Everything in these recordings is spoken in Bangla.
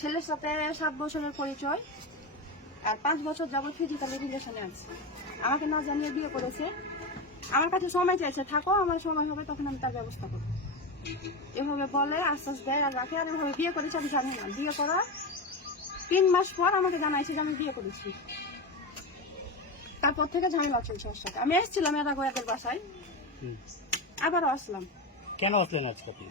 ছেলের সাথে সাত বছরের পরিচয় আর পাঁচ বছর যাবত ফিজিক্যালি রিলেশনে আছে। আমাকে না জানিয়ে বিয়ে করেছে। আমার কাছে সময় চাইছে থাকো আমার সময় হবে তখন আমি তার ব্যবস্থা করব। এভাবে বলে আশ্বাস দেয় আর রাখে আর এভাবে বিয়ে করেছে আমি জানি না। বিয়ে করা তিন মাস পর আমাকে জানাইছে যে আমি বিয়ে করেছি। তারপর থেকে ঝামেলা চলছে ওর সাথে। আমি এসেছিলাম এর আগে এদের বাসায়। আবারও আসলাম। কেন আসলেন আজকে আপনি?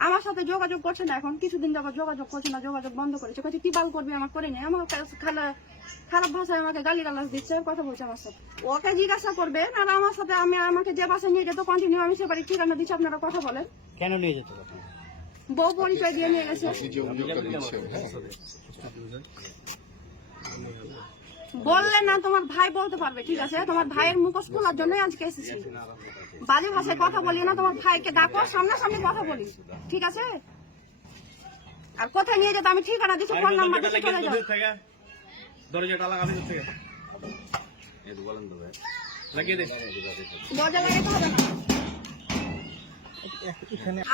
আমার সাথে যোগাযোগ করছে না এখন কিছুদিন যাবত যোগাযোগ করছে না যোগাযোগ বন্ধ করেছে। কাছে কি বাল করবি আমার করে নেই। আমার খালা- খারাপ ভাষায় আমাকে গালি গালাজ দিচ্ছে কথা বলছে আমার সাথে। ওকে জিজ্ঞাসা করবে আর আমার সাথে আমি আমাকে যে বাসায় নিয়ে যেত কন্টিনিউ আমি সেবারে ঠিকানা দিচ্ছি আপনারা কথা বলেন। কেন নিয়ে যেতে বউ পরিচয় দিয়ে নিয়ে গেছে। বললে না তোমার ভাই বলতে পারবে ঠিক আছে? তোমার ভাইয়ের মুখোশ খোলার জন্যই আজকে এসেছি। বাজে ভাষায় কথা বলি না তোমার ভাইকে ডাকো সামনাসামনি কথা বলি ঠিক আছে? আর কোথায় নিয়ে যেতে আমি ঠিকানা দিচ্ছি ফোন নাম্বার দিচ্ছি চলে যাও। দরজাটা লাগাবি থেকে। লাগিয়ে দে। দরজা লাগাতে হবে না।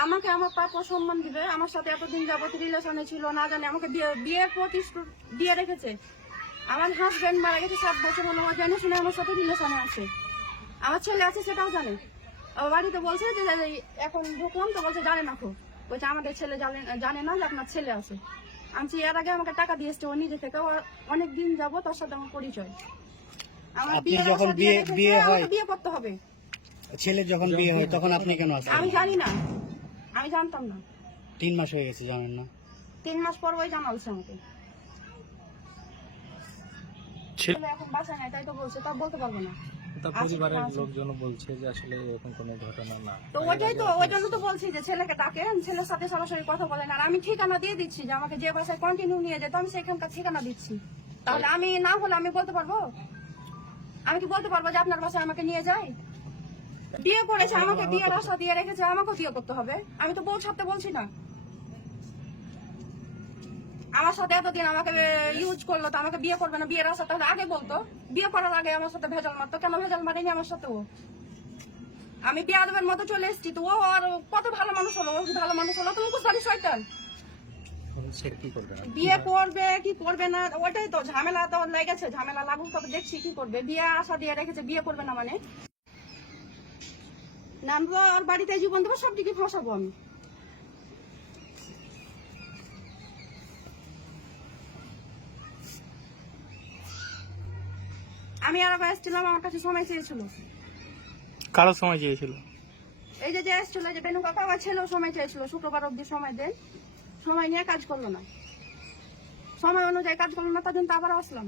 আমাকে আমার প্রাপ্য সম্মান দিবে আমার সাথে এতদিন যাবত রিলেশনে ছিল না জানে আমাকে বিয়ে বিয়ের প্রতিশ্রুতি দিয়ে রেখেছে। আমার হাজবেন্ড মারা গেছে সাত বছর হলো ও জানে শুনে আমার সাথে রিলেশনে আছে। আমার ছেলে আছে সেটাও জানে। আমার বাড়িতে বলছে যে এখন ঢুকুন তো বলছে জানে না খুব। বলছে আমাদের ছেলে জানে জানে না যে আপনার ছেলে আছে। আমি এর আগে আমাকে টাকা দিয়ে এসছে ও নিজে থেকে অনেক দিন যাব তার সাথে আমার পরিচয়। আমার বিয়ের যখন বিয়ে- বিয়ে হয়- বিয়ে করতে হবে। ছেলের যখন বিয়ে হয় তখন আপনি কেন আমি জানি না। আমি জানতাম না। তিন মাস হয়ে গেছে জানেন না। তিন মাস পর ওই জানালছে আমাকে। ছেলে এখন বাসায় নাই তাই তো বলছে তা বলতে পারব না। তার পরিবারের। লোকজন বলছে যে আসলে এরকম কোনো ঘটনা না। তো ওইটাই তো ওই জন্য তো বলছি যে ছেলেকে ডাকেন ছেলের সাথে সরাসরি কথা বলেন। আর আমি ঠিকানা দিয়ে দিচ্ছি যে আমাকে যে বাসায় কন্টিনিউ নিয়ে যেত আমি সেখানকার ঠিকানা দিচ্ছি। তাহলে আমি না হলে আমি বলতে পারব? আমি কি বলতে পারব যে আপনার বাসায় আমাকে নিয়ে যাই বিয়ে করেছে আমাকে বিয়ের আশা দিয়ে রেখেছে আমাকেও বিয়ে করতে হবে। আমি তো বউ ছাড়তে বলছি না। আমার সাথে এতদিন আমাকে ইউজ করল তো আমাকে বিয়ে করবে না বিয়ের তাহলে আগে বলতো। বিয়ে করার আগে আমার সাথে ভেজাল মারতো। কেন ভেজাল মারেনি আমার সাথে ও? আমি বিয়াদবের মতো চলে এসেছি তো ও আর কত ভালো মানুষ হলো ও ভালো মানুষ হলো? তুমি বুঝতে শয়তান। বিয়ে করবে কি করবে না ওটাই তো ঝামেলা তো লেগেছে ঝামেলা লাগুক তবে দেখছি কি করবে। বিয়ে আশা দিয়ে রেখেছে বিয়ে করবে না মানে। নাম তো আর বাড়িতে জীবন দেবো সব দিকে ফসাবো আমি। আমি আর আবার এসেছিলাম আমার কাছে সময় চেয়েছিল। কারও সময় চেয়েছিল? এই যে যে এসেছিল যে বেনু কাকা আমার ছেলেও সময় চেয়েছিল শুক্রবার অব্দি সময় দেন সময় নিয়ে কাজ করল না। সময় অনুযায়ী কাজ করল না তার জন্য তো আবার আসলাম।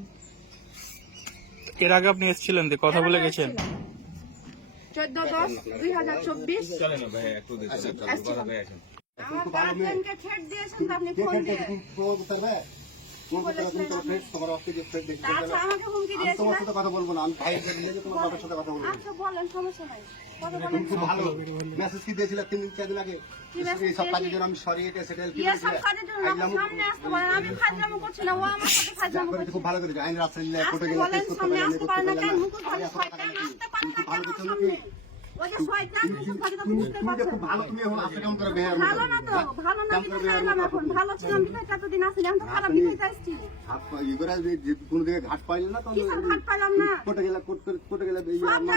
এর আগে আপনি এসেছিলেন যে কথা বলে গেছেন? চোদ্দ দশ দুই হাজার চব্বিশ। চলেন ভাই আপনি ফোন কথা ভাই আসেন আমার গার্জেনকে থ্রেট দিয়েছেন তো আপনি ফোন দিয়ে আচ্ছা আমাকে হুমকি দিয়েছিলেন। কথা বলব না আমি সাথে নিয়ে তোমার বাবার সাথে কথা বলব আচ্ছা বলেন সমস্যা নাই। কথা বলেন। খুব ভালো মেসেজ কি দিয়েছিল তিন দিন চার দিন আগে? এই সব কাজের জন্য আমি সরিয়ে এটা সেটা সব কাজের জন্য আমার সামনে আসতে পারেন আমি ফাজলামো করছি না ও আমার সাথে ফাজলামো করছে খুব ভালো করেছে। আইনের রাস্তায় নিলে কোর্টে আসতে গেলে করতে সামনে পারলে আসতে করতে পারেন না। কেন? না মুকুট শয়তান আসতে পারেন না কেন? আমার সামনে। ওই যে শয়তান তো তুমি ভালো তুমি এখন আসলে কেমন করে বেহার ভালো না তো ভালো না বিধায় চাইলাম এখন। ভালো ছিলাম বিধায় এতদিন আসলে এখন তো খারাপ বিধায় চাইছি হাত পা ইয়ে যে- যে দিকে ঘাট পাইলে না ঘাট পাইলাম না? গেলে করে এই আমি না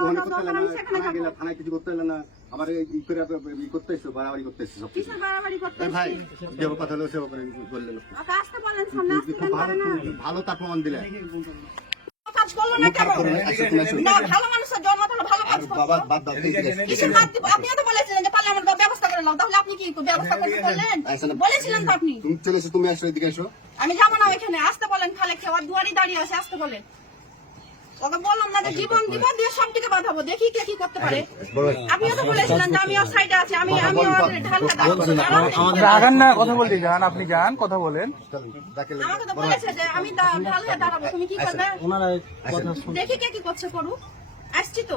ওখানে সেখানে থানায় থানায় কিছু করতে না আবার ই করে ই করতে এসো বাড়াবাড়ি করতে এসো সব কিছু বাড়াবাড়ি করতে ভাই কথা হলো সে করে বললে আসতে বলেন সামনে আসতে খুব ভালো পারে না। ভালো তার প্রমাণ দিলে। কাজ করল না কেন? না ভালো মানুষের জন্ম তাহলে ভালো কাজ করতো। বাবা বাদ দাও কিসের বাদ দিব? আপনি তো বলেছিলেন যে পারলে আমার ব্যবস্থা করে নাও তাহলে আপনি কি ব্যবস্থা করতে বললেন? বলেছিলেন তো আপনি। তুমি চলে এসো তুমি আসো এদিকে এসো আমি যাব না ওইখানে আসতে বলেন খালে খেয়ে দুয়ারি দাঁড়িয়ে আছে আসতে বলেন। ওকে বললাম না যে জীবন দিব দিয়ে সব দিকে বাঁধাবো। দেখি কে কি করতে পারে। আপনিও তো বলেছিলেন যে আমি ওর সাইডে আছি আমি আমি ওর ঢালটা দাঁড়াবো। না কথা বলতে যান আপনি যান কথা বলেন। ডাকে আমাকে তো বলেছে যে আমি দা- দাঁড়াবো তুমি কি করবে? দেখি কে কি করছে করুক আসছি তো।